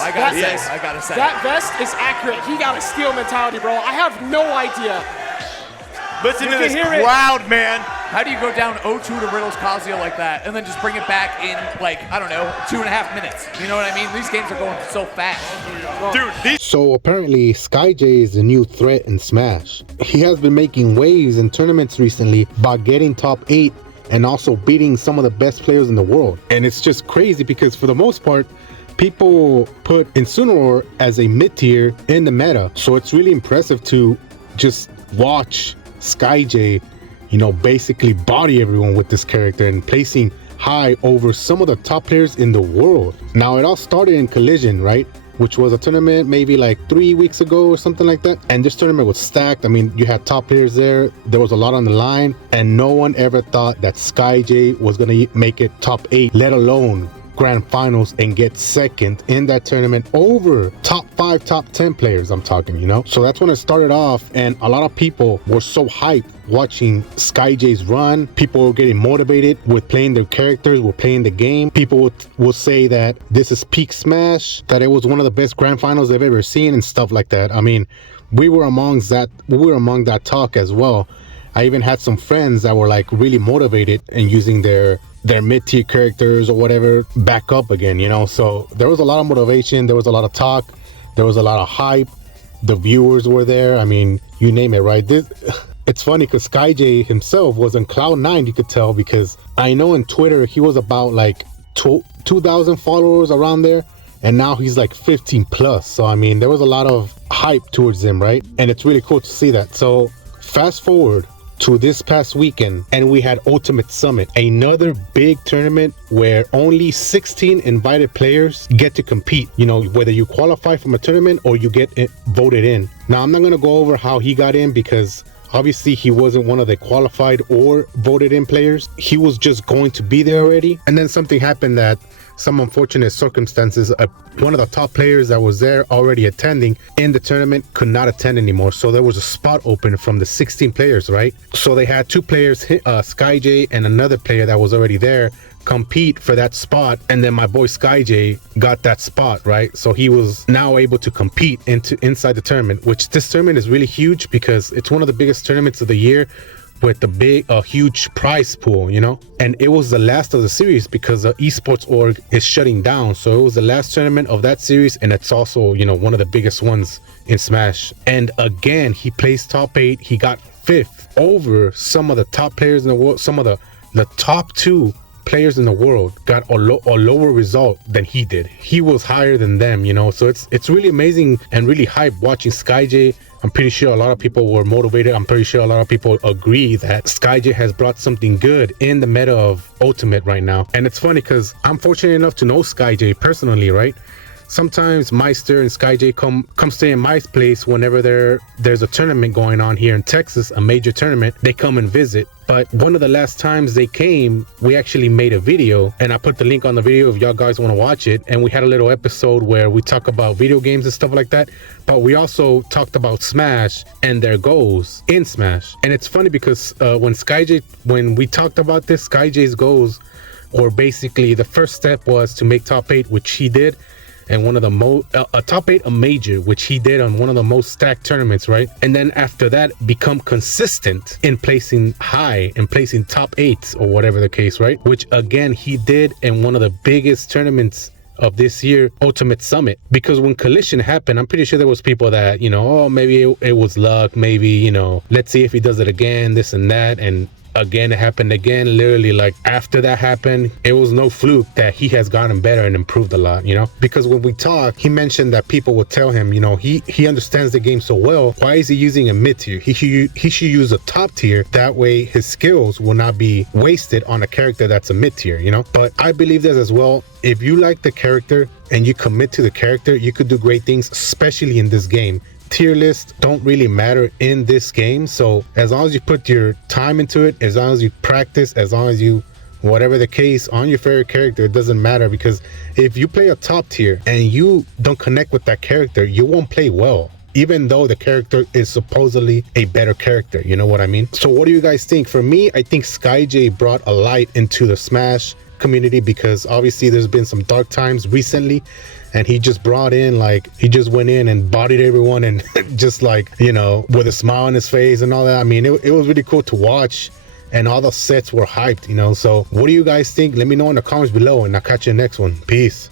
I gotta say. That vest is accurate. He got a steel mentality, bro. I have no idea. Listen to this crowd, man. How do you go down 0-2 to Riddle's Kazuya like that and then just bring it back in, like, I don't know, 2.5 minutes? You know what I mean? These games are going so fast. Dude, So apparently Skyjay is the new threat in Smash. He has been making waves in tournaments recently by getting top 8 and also beating some of the best players in the world. And it's just crazy because for the most part, people put Incineroar as a mid-tier in the meta. So it's really impressive to just watch Skyjay, you know, basically body everyone with this character and placing high over some of the top players in the world. Now, it all started in Collision, right? Which was a tournament maybe like 3 weeks ago or something like that. And this tournament was stacked. I mean, you had top players there. There was a lot on the line. And no one ever thought that Skyjay was going to make it top 8, let alone grand finals, and get second in that tournament over top 5, top 10 players, I'm talking, you know? So that's when it started off, and a lot of people were so hyped watching Skyjay's run. People were getting motivated with playing their characters, with playing the game. People will say that this is peak Smash, that it was one of the best grand finals they've ever seen and stuff like that. I mean, we were among that talk as well. I even had some friends that were like really motivated and using their mid-tier characters or whatever back up again, you know? So there was a lot of motivation, there was a lot of talk, there was a lot of hype. The viewers were there. I mean, you name it, right? It's funny because Skyjay himself was on cloud 9, you could tell, because I know on Twitter he was about like 2,000 followers around there, and now he's like 15 plus. So I mean, there was a lot of hype towards him, right? And it's really cool to see that. So fast forward to this past weekend, and we had Ultimate Summit, another big tournament where only 16 invited players get to compete, you know, whether you qualify from a tournament or you get voted in. Now, I'm not going to go over how he got in because obviously he wasn't one of the qualified or voted in players. He was just going to be there already, and then something happened that some unfortunate circumstances, one of the top players that was there already attending in the tournament could not attend anymore. So there was a spot open from the 16 players, right? So they had 2 players, Skyjay and another player that was already there, compete for that spot. And then my boy Skyjay got that spot, right? So he was now able to compete inside the tournament, which this tournament is really huge because it's one of the biggest tournaments of the year, with a huge prize pool, you know? And it was the last of the series because the esports org is shutting down. So it was the last tournament of that series, and it's also, you know, one of the biggest ones in Smash. And again, he placed top 8. He got 5th over some of the top players in the world. Some of the top 2 players in the world got a lower result than he did. He was higher than them, you know? So it's really amazing and really hype watching Skyjay. I'm pretty sure a lot of people were motivated. I'm pretty sure a lot of people agree that Skyjay has brought something good in the meta of Ultimate right now. And it's funny because I'm fortunate enough to know Skyjay personally, right? Sometimes Meister and Skyjay come stay in my place whenever there's a tournament going on here in Texas, a major tournament. They come and visit. But one of the last times they came, we actually made a video, and I put the link on the video if y'all guys want to watch it. And we had a little episode where we talk about video games and stuff like that. But we also talked about Smash and their goals in Smash. And it's funny because when we talked about this, Skyjay's goals, or basically the first step was to make top 8, which he did. And one of the top 8 a major, which he did on one of the most stacked tournaments, right? And then after that, become consistent in placing high and placing top 8s or whatever the case, right? Which again, he did in one of the biggest tournaments of this year, Ultimate Summit. Because when Collision happened, I'm pretty sure there was people that, you know, oh, maybe it was luck, maybe, you know, let's see if he does it again, this and that. And again, it happened again. Literally, like after that happened, it was no fluke that he has gotten better and improved a lot, you know? Because when we talked, he mentioned that people would tell him, you know, he understands the game so well. Why is he using a mid tier? He should use a top tier. That way his skills will not be wasted on a character that's a mid tier, you know? But I believe this as well. If you like the character and you commit to the character, you could do great things, especially in this game. Tier lists don't really matter in this game. So as long as you put your time into it, as long as you practice, as long as you, whatever the case, on your favorite character, it doesn't matter. Because if you play a top tier and you don't connect with that character, you won't play well, even though the character is supposedly a better character. You know what I mean? So what do you guys think? For me, I think Skyjay brought a light into the Smash community, because obviously there's been some dark times recently, and he just brought in, like, he just went in and bodied everyone, and just like, you know, with a smile on his face and all that. I mean, it was really cool to watch, and all the sets were hyped, you know. So what do you guys think? Let me know in the comments below, and I'll catch you in the next one. Peace.